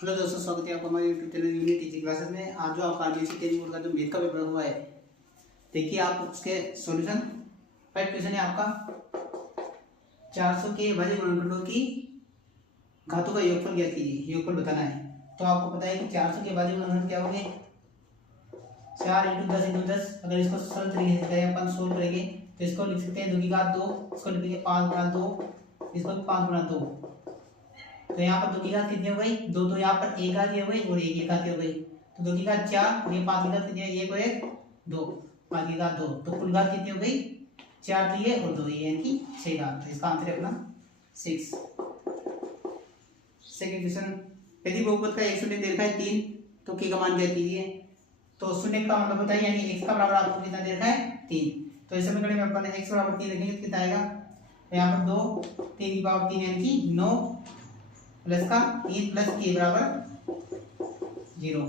Hello दोस्तों, स्वागत है आपका हमारे YouTube channel unique teaching classes में। आज जो आपका आरबीएससी तेजी बोर्ड का जो मैथ का पेपर हुआ है, देखिए आप उसके सॉल्यूशन। पहला क्वेश्चन है आपका 400 के भाज्य गुणनखंडों की घातों का योगफल ज्ञात कीजिए। योगफल बताना है। तो आपको पता है कि 400 के भाज्य गुणनखंड क्या होंगे, 4 × 10 × 10। अगर इसको सरल तरीके से अपन सोल्व करेंगे तो इसको लिख सकते हैं 2 की घात 2, इसको लिखेंगे 5 × 2, इसको 5 × 2। तो यहाँ पर 2 की घात कितनी हो गई, 2 तो यहाँ पर 1 घात हो गई और 1 घात हो गई। तो 2 की घात 4 और ये 5 की घात कितनी है, 1 और 1 2, 5 की घात 2। तो कुल घात कितनी हो गई, 4 तो ये और 2 ये, यानी कि 6 घात। तो इसका आंसर है अपना 6। सेकंड क्वेश्चन, यदि बहुपद का एक शून्य दे रखा है 3 तो k का मान ज्ञात कीजिए। तो शून्य का मतलब होता है यानी x का बराबर आपको कितना दे रखा है 3। तो इस समीकरण में अपन x बराबर 3 रखेंगे तो कितना आएगा, तो यहाँ पर 2 3 की पावर 3 यानी कि 9 प्लस का 3 प्लस k बराबर 0।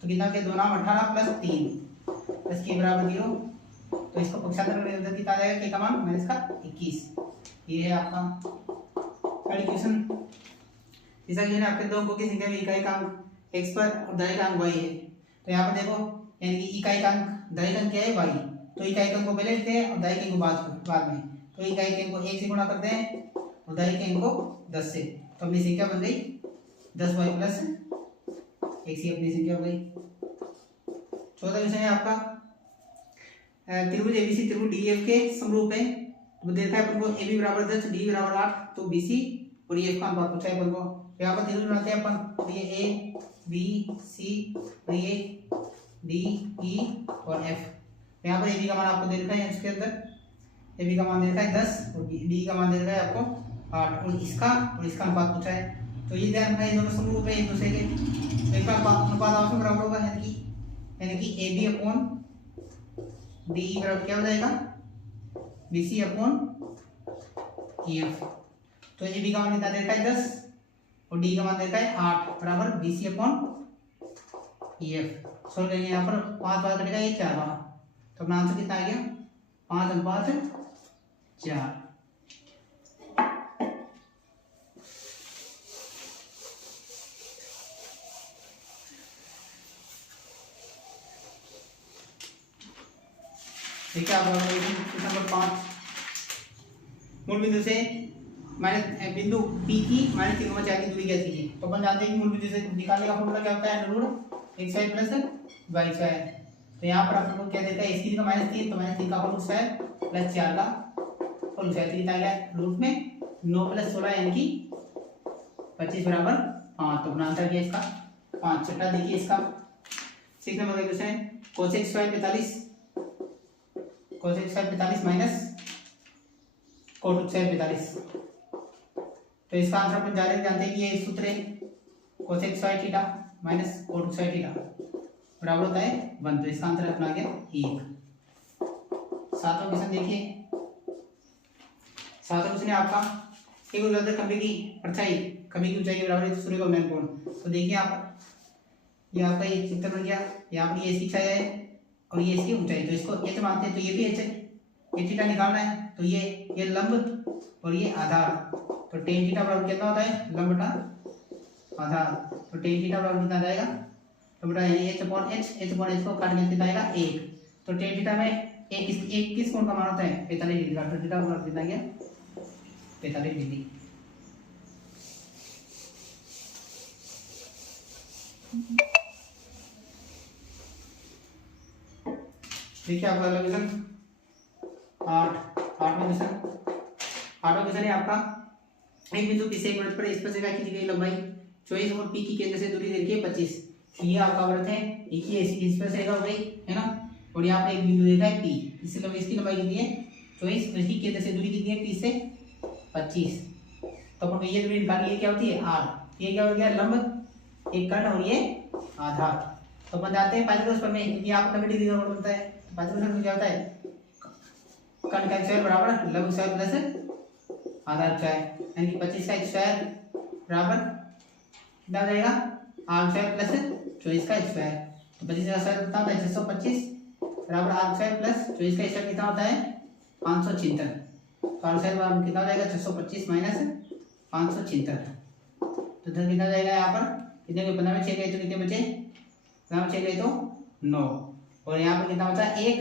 तो कितना के 2 नाम 18 प्लस 3 प्लस k बराबर 0। तो इसको पक्षांतर करने पर कितना आ जाएगा, k का मान माइनस का 21। ये है आपका पहला क्वेश्चन। तीसरा क्वेश्चन आपके दो अंकों की संख्या में इकाई का अंक x पर और दायिका अंक y है। तो यहाँ पर देखो यानी कि इकाई का अंक दायिका अंक क्या है y। तो इकाई का अंक को पहले लेते हैं और दायिका अंक को बाद में। तो इकाई के अंक को 1 से गुणा करते हैं और दायिका अंक को 10 से। तो अपनी संख्या बन गई 10y प्लस 1 ही अपनी संख्या हो गई। चौथा क्वेश्चन है आपका त्रिभुज एबीसी त्रिभुज डीएफ के समरूप है। तो देखा है अपन को AB बराबर 10 D बराबर 8। तो BC और EF का अनुपात पूछा है अपन को। यहाँ पर त्रिभुज बनाते हैं अपन, तो ये A B C और ये D E और F। यहाँ पर AB का मान आपको दे रखा है, इसके अंदर AB का मान दे रखा है 10 और D का मान दे रखा है आपको 8 और इसका अनुपात पूछा है। तो ये ध्यान रखना, ये दोनों समरूप है एक दूसरे के। तो इसका अनुपात आपस में बराबर होगा, यानी कि AB अपॉन DE बराबर क्या हो जाएगा, BC अपॉन EF। तो AB का मान कितना दे रखा है 10 और D का मान दे रखा है 8 बराबर BC अपॉन EF। सोल्व करेंगे, यहाँ पर 5 बार कटेगा, ये 4 बार। तो अपना आंसर कितना आ गया, 5/4। देखिए आप क्वेश्चन नंबर 5, मूल बिंदु से माइनस बिंदु P की -3,4 की दूरी ज्ञात कीजिए। तो अपन जानते हैं कि मूल बिंदु से निकालने का फॉर्मूला क्या होता है, √x² + y²। तो यहाँ पर आपको क्या देता है, इसकी जगह -3 तो -3 का होल स्क्वायर प्लस 4 का होल स्क्वायर। तो कितना आ गया, रूट में 9 + 16 यानी कि 25 बराबर 5। तो अपना आंसर क्या है इसका 5। छठा देखिए इसका 6 नंबर का क्वेश्चन है, cosec square 45 minus cot square 45। तो इसका आंसर अपन डायरेक्ट जानते हैं कि ये सूत्र है, cosec square theta minus cot square theta बराबर होता है 1। तो इसका आंसर अपना आ गया 1। सातवां क्वेश्चन देखिए, सातवां क्वेश्चन है आपका एक ऊर्ध्वाधर खंभे की परछाई खंभे की ऊंचाई के बराबर है सूर्य का उन्नयन कोण। तो देखिए आप, ये आपका ये चित्र बन गया, यहाँ पर ये इसकी छाया है और ये इसकी ऊंचाई। तो इसको h मानते हैं, तो ये भी h है, ये थीटा निकालना है। तो ये लंब और ये आधार। तो tan थीटा बराबर कितना होता है, लंब बटा आधार। तो tan थीटा बराबर कितना जाएगा, तो बेटा यानी h/h को काट के कितना आएगा 1। तो tan थीटा में एक किस कोण का मान होता है, 45 डिग्री का। तो थीटा बराबर कितना गया 45 डिग्री। देखिए आपका अगला क्वेश्चन 8वां क्वेश्चन है आपका, एक बिंदु P से एक वृत्त पर स्पर्शिका की दी गई लंबाई 24 और P की केंद्र से दूरी दे रखी है 25। ये आपका वृत्त है, एक ही ऐसी स्पर्शिका हो गई है ना। और यहाँ पे एक बिंदु देखा है P, इसकी लंबाई कितनी है 24 और इसकी केंद्र से दूरी कितनी है P से 25। तो अपन ये दूरी निकाली, ये क्या होती है r। ये क्या हो गया, लंब, एक कर्ण और ये आधार। तो अपन जानते हैं पाइथागोरस प्रमेय, क्योंकि यहाँ पर 90 डिग्री का कोण बनता है। पाइथागोरस प्रमेय क्या होता है, कर्ण का स्क्वायर बराबर लंब स्क्वायर प्लस आधार स्क्वायर, यानी कि 25 का स्क्वायर बराबर कितना आ जाएगा r स्क्वायर प्लस 24 का स्क्वायर। तो 25 का स्क्वायर कितना होता है 625 बराबर r स्क्वायर प्लस 24 का स्क्वायर कितना होता है 576। तो r स्क्वायर बराबर कितना हो जाएगा 625 माइनस 576। तो इधर कितना जाएगा यहाँ पर कितने गए 15 में 6 गए तो कितने बचे, 15 में 6 गए तो 9। और यहाँ पर कितना बचा, एक,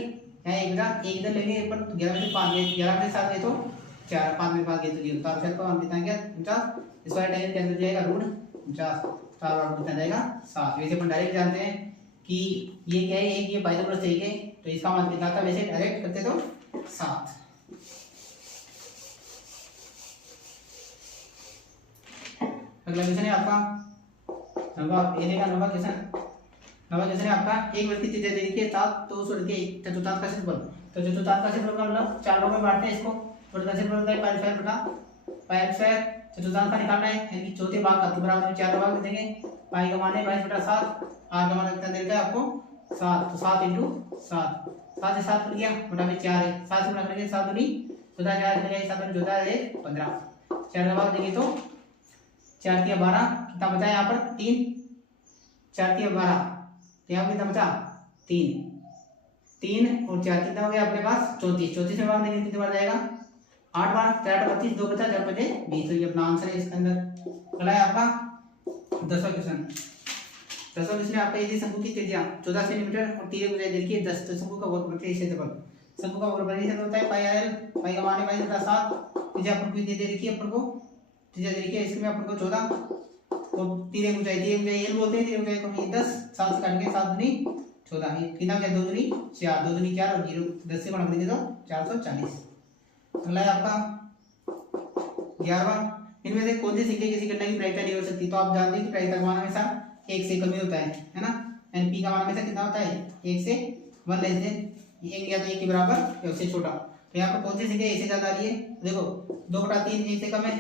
यहाँ एक बचा, एक इधर लेंगे पर 11 में से 5 गए, 11 में से 7 गए तो 4, 5 में 5 गए तो 0, तो आंसर का मान कितना गया 50। स्क्वायर टाइम कैंसिल हो जाएगा रूट 50, 4 बराबर कितना जाएगा 7। वैसे अपन डायरेक्ट जानते हैं कि ये क्या है, एक ये पाइथागोरस एक है तो इसका मान कितना था, वैसे डायरेक्ट करते तो 7। अगला क्वेश्चन है आपका नंबर ए का नंबर क्वेश्चन है आपका। एक व्यक्ति त्रिज्या देखिए 7 तो उस के चतुर्थांश का क्षेत्रफल, तो चतुर्थांश का क्षेत्रफल का मतलब 4 भागों में बांटते हैं इसको, तो इसका क्षेत्रफल होता है पाई स्क्वायर बटा पाई स्क्वायर, चतुर्थांश का निकालना है यानी कि चौथे भाग का, तो बराबर में 4 भाग देंगे, पाई का मान है 22/7, आर का मान कितना देगा आपको 7, तो 7 × 7, 7 से 7 कट गया बटा में 4 है, 7 से गुणा करेंगे 7 दूनी 14, 4 करेंगे 7 दूनी 14 1 15, 4 का भाग देंगे तो 4 × 12 कितना बचा यहाँ पर 3, 4 × 12 तो यहाँ कितना बचा 3, 3 और 4 कितना हो गया अपने पास 34, 34 में भाग देंगे कितने बार जाएगा 8 बार, 4 × 25 2 बचा 4 × 5 20, तो ये अपना आंसर है इसके अंदर। अगला है आपका 10वां क्वेश्चन। 10वां क्वेश्चन आपका यदि शंकु की त्रिज्या 14 सेंटीमीटर और तीर की ऊंचाई देखिए 10, तो शंकु का वर्गपरिधि क्षेत्रफल, शंकु का वर्गपरिधि क्षेत्रफल होता है पाई आर एल, पाई का मान है 22/7, त्रिज्या अपन को दे रखी है अपन को, त्रिज्या दे रखी है इसमें अपन को 14, तो तीर की ऊंचाई एल बोलते हैं, तीर की ऊंचाई को 10, 7 से काटेंगे 7 दूनी 14, ये कितना हो गया 2 दूनी 4, 2 दूनी 4 और 0 10 से गुणा करेंगे तो 440। अगला है आपका 11वां, इनमें से कौन सी संख्या किसी घटना की प्रायिकता नहीं हो सकती, तो आप जानते हैं कि प्रायिकता का मान हमेशा 1 से कम ही होता है ना, यानी पी का मान हमेशा कितना होता है 1 से 1 लेस देन 1 या तो 1 के बराबर या उससे छोटा, तो यहाँ पर कौन सी संख्या 1 से ज्यादा आ रही है, देखो 2/3 1 से कम है,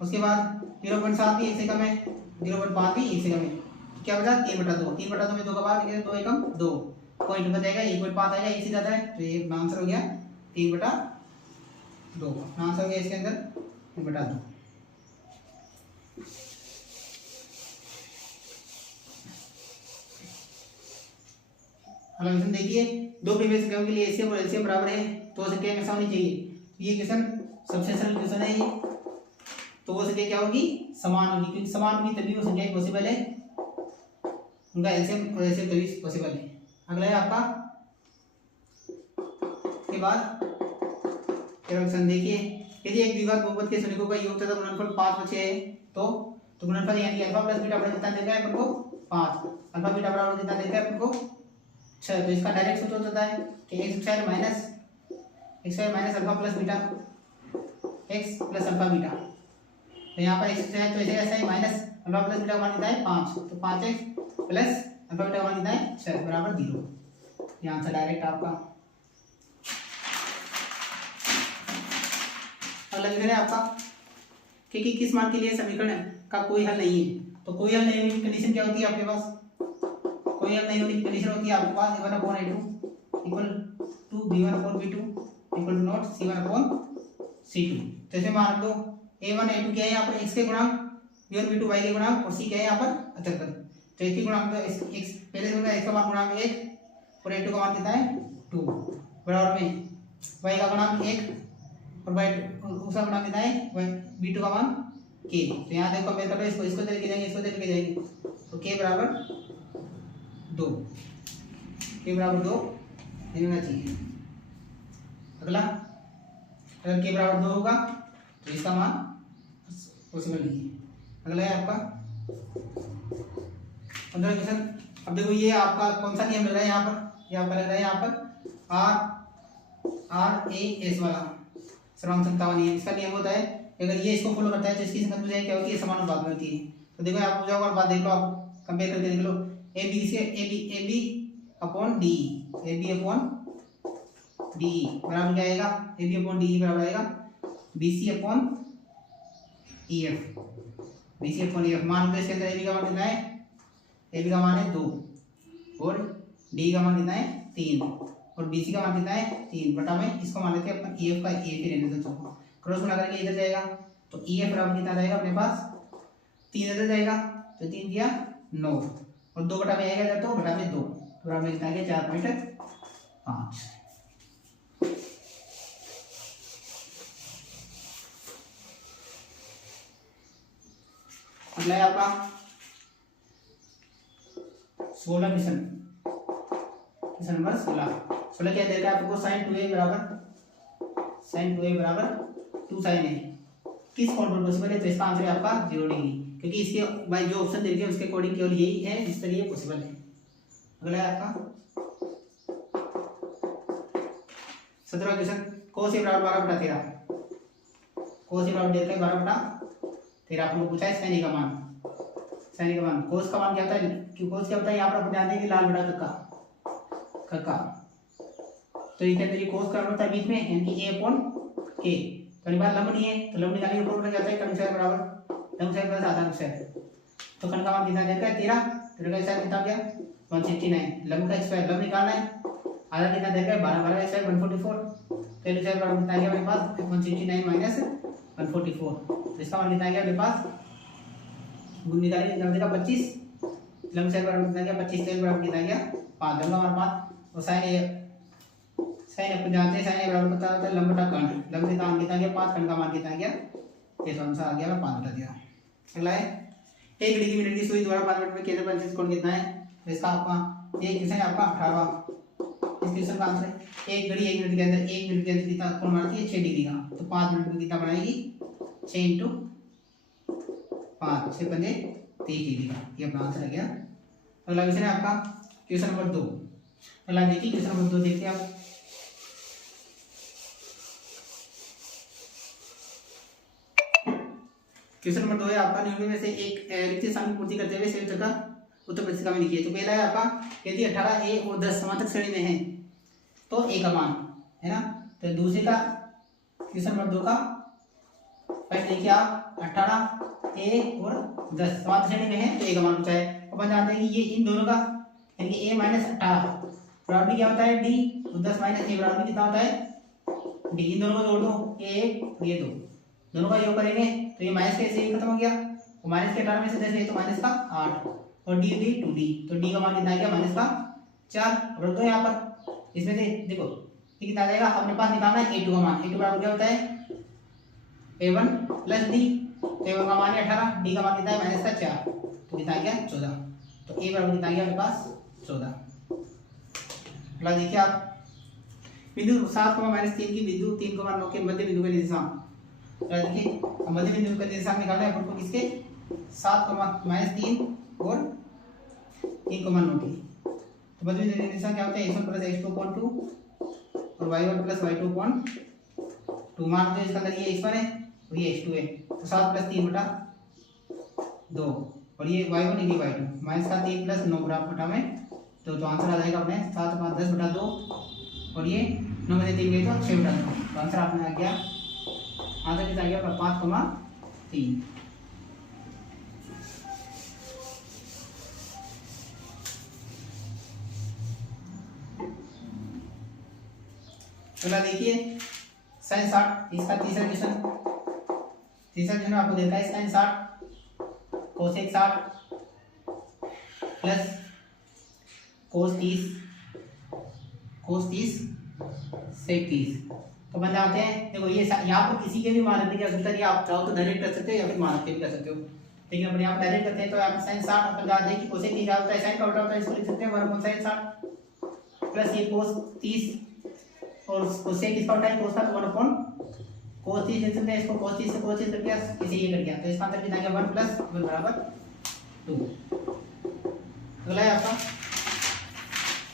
उसके बाद 0.7 भी 1 से कम है, 0.5 भी 1 से कम है, क्या बचा 3/2, 3/2 में 2 का भाग 2 एकम 2, पॉइंट बचेगा 1.5 आएगा, 1 से ज्यादा है तो ये आंसर हो गया 3/2, आंसर हो गया इसके अंदर 3/2। अगला क्वेश्चन देखिए, दो परिमेय संख्याओं के लिए एलसीएम और एलसीएम बराबर है तो संख्या हमेशा होनी चाहिए, ये क्वेश्चन सबसे सरल क्वेश्चन है ये, तो वो संख्या क्या होगी समान होगी, क्योंकि समान होगी तभी वो संख्या पॉसिबल है, उनका एलसीएम और एलसीएम तभी पॉसिबल है। अगला है आपका के बाद क्वेश्चन देखिए, यदि एक द्विघात बहुपद के शून्यकों का योग तथा गुणनफल 5 बचे है तो गुणनफल यानी अल्फा प्लस बीटा बराबर कितना देता है अपन को 5, अल्फा बीटा बराबर कितना देता है अपन को 6, तो इसका डायरेक्ट सूत्र होता है कि x square minus alpha plus beta x plus alpha beta, तो यहाँ पर x स्क्वायर तो ऐसा है माइनस अल्फा प्लस बीटा का मान कितना है 5, तो 5x प्लस अल्फा बीटा का मान कितना है 6 बराबर 0, ये आंसर डायरेक्ट आपका। अगला क्वेश्चन है आपका कि किस मान के लिए समीकरण का कोई हल नहीं है, तो कोई हल नहीं होने की कंडीशन क्या होती है आपके पास, कोई हल नहीं होने की कंडीशन होती है आपके पास a1/a2 equal to b1/b2 equal to not c1/c2, तो इसमें मान लो a1 a2 क्या है यहाँ पर x के गुणांक, b1 b2 y के गुणांक और c क्या है यहाँ पर अचर, तो x के गुणांक तो x पहले से x का मान गुणांक 1 और a2 का मान कितना है 2 बराबर में y का गुणांक 1 और उसका गुणांक कितना है b2 का मान k, तो यहाँ देखो कंपेयर करो इसको लेके जाएंगे इसको लेके जाएंगे, तो k बराबर 2, k बराबर 2 नहीं होना चाहिए। अगला अगर k बराबर 2 होगा तो इसका मान पॉसिबल नहीं है। अगला है आपका 15वां क्वेश्चन। अब देखो ये आपका कौन सा नियम लग रहा है यहाँ पर, ये आपका लग रहा है यहाँ पर RAS वाला सर्वांग क्षमता नियम, इसका नियम होता है अगर ये इसको फॉलो करता है तो इसकी संगत में क्या होती है समानुपात में होती है, तो देखो आप जाओ और बात देख लो, आप कंपेयर करके देख लो AB अपॉन DE बराबर क्या आएगा, AB अपॉन DE बराबर आएगा BC अपॉन EF, मान लो इसके अंदर AB का मान कितना है, AB का मान है 2 और DE का मान कितना है 3 और BC का मान कितना है 3 बटा में इसको मान लेते हैं अपन EF का EF ही रहने दो, क्रॉस गुणा करके इधर जाएगा तो EF बराबर कितना रहेगा अपने पास 3 इधर जाएगा तो 3 दिया 9 और 2 बटा में आएगा इधर तो बटा में 2 तो बराबर कितना आ गया 4.5। अगला है आपका 16 क्वेश्चन नंबर 16 क्या दे रखा है आपको, sin 2a बराबर 2 sin a किस कॉन्टूर पॉसिबल है, तो इसका आंसर है आपका 0 डिग्री, क्योंकि इसके भाई जो ऑप्शन दे रखे हैं उसके अकॉर्डिंग केवल यही है जिस तरह ये पॉसिबल है। अगला है आपका 17वां क्वेश्चन, cos a बराबर 12/13, cos a बराबर दे रखा है 12/13, आपको पूछा है sin a का मान, cos का मान क्या होता है, cos क्या होता है यहाँ पर अपन जानते हैं कि लाल बटा कक्का, तो ये क्या अंदर cos का मान होता है बीच में यानी कि a/k, तो बात लंब नहीं है तो लंब निकालने का फॉर्मूला क्या होता है, कर्ण स्क्वायर बराबर लंब स्क्वायर प्लस आधा स्क्वायर, तो कर्ण का मान कितना दे रखा है 13, 13 का स्क्वायर कितना गया 169, लंब का स्क्वायर लंब निकालना है, आधा कितना दे रखा है 12, 12 का स्क्वायर 144, तो इसका बराबर कितना गया मेरे पास 169 माइनस 144, तो इसका मान कितना गया मेरे पास गुण निकालेंगे कितना देगा 25, लंब स्क्वायर बराबर कितना गया 25, स्क्वायर बराबर कितना गया 5, लंब का मान 5, और साइन अपन जानते हैं साइन ए बराबर पता होता है लंब बटा कर्ण, लंब का मान कितना गया 5, कर्ण का मान कितना गया, ये आंसर आ गया मैं 5 बता दिया। अगला है 1 घड़ी की मिनट की सुई द्वारा 5 मिनट में केंद्र पंचित कोण कितना है, तो इसका आपका ये क्वेश्चन है आपका 18वां, इस क्वेश्चन का आंसर है 1 घड़ी 1 मिनट के अंदर कितना कोण मारती है 6 डिग्री का, तो 5 मिनट में कितना बनाएगी 6 × 5 6 पंजे 30 डिग्री का, ये अपना आंसर आ गया। अगला क्वेश्चन है आपका क्वेश्चन नंबर 2, अगला देखिए क्वेश्चन नंबर 2 देखते हैं आप, क्वेश्चन नंबर 2 है आपका निम्न में से एक रिक्त स्थान की पूर्ति करते हुए संयुक्त का उत्तर प्रस्ताव में लिखिए। तो पहला है आपका यदि 18 ए और 10 समांतर श्रेणी में है तो ए का मान है ना, तो दूसरे का क्वेश्चन नंबर 2 का पहले देखिए आप 18 ए और 10 समांतर श्रेणी में है तो ए का मान पूछा है। अपन जानते हैं कि ये इन दोनों का यानी कि a - 18 बराबर क्या होता है d, और 10 - a बराबर कितना होता है d, इन दोनों को जोड़ दो ये 1 और ये 2, दोनों का योग करेंगे तो ये माइनस का से खत्म हो गया, और माइनस के 18 में से 10 है तो माइनस का 8, और d 2d, तो d का मान कितना आ गया माइनस का 4, रख दो यहाँ पर, इसमें से देखो ये कितना आ जाएगा, अपने पास निकालना है a2 का मान, a2 बराबर क्या होता है a1 + d, तो a1 का मान है 18, d का मान कितना है माइनस का 4, तो कितना आ गया 14, तो a बराबर कितना आ गया अपने पास 14। अगला देखिए आप बिंदु 7, -3 की बिंदु 3, 9 के मध्य बिंदु का निर्देशांक, देखिए मध्य बिंदु का निर्देशांक निकालना है अपन को किसके 7, -3 और 3,9 की, तो मध्य बिंदु का निर्देशांक क्या होता है x1 + x2/2 और y1 + y2/2, मान दो इसका अंदर ये x1 है और ये x2 है, तो 7 + 3/2 और ये y1 ये y2 माइनस का 3 + 9 बटा में, तो आंसर आ जाएगा अपने 7 + 10/2 और ये 9 में से 3 गए तो 6/2, तो आंसर आपने आ गया, आंसर कितना आ गया 5,3। अगला देखिए sin 60, इसका तीसरा क्वेश्चन आपको देखा है sin 60 cosec 60 plus cos 30 sec 30, तो बन जाते हैं देखो ये यहाँ पर किसी के भी मान रखने की आवश्यकता नहीं, आप चाहो तो डायरेक्ट कर सकते हो या फिर मान के भी कर सकते हो, लेकिन अपन यहाँ पर डायरेक्ट करते हैं तो यहाँ पर sin 60 अपन जानते हैं कि cosec 30 क्या होता है, sin का उल्टा होता है, इसको लिख सकते हैं 1/sin 60 प्लस ये cos 30 और cosec इसका उल्टा है cos का, तो 1/cos 30 लिख सकते हैं, इसको cos 30 से cos 30 कर दिया, इसे ये कर दिया, तो इसका आंसर कितना आ गया 1 + 1 = 2। अगला है आपका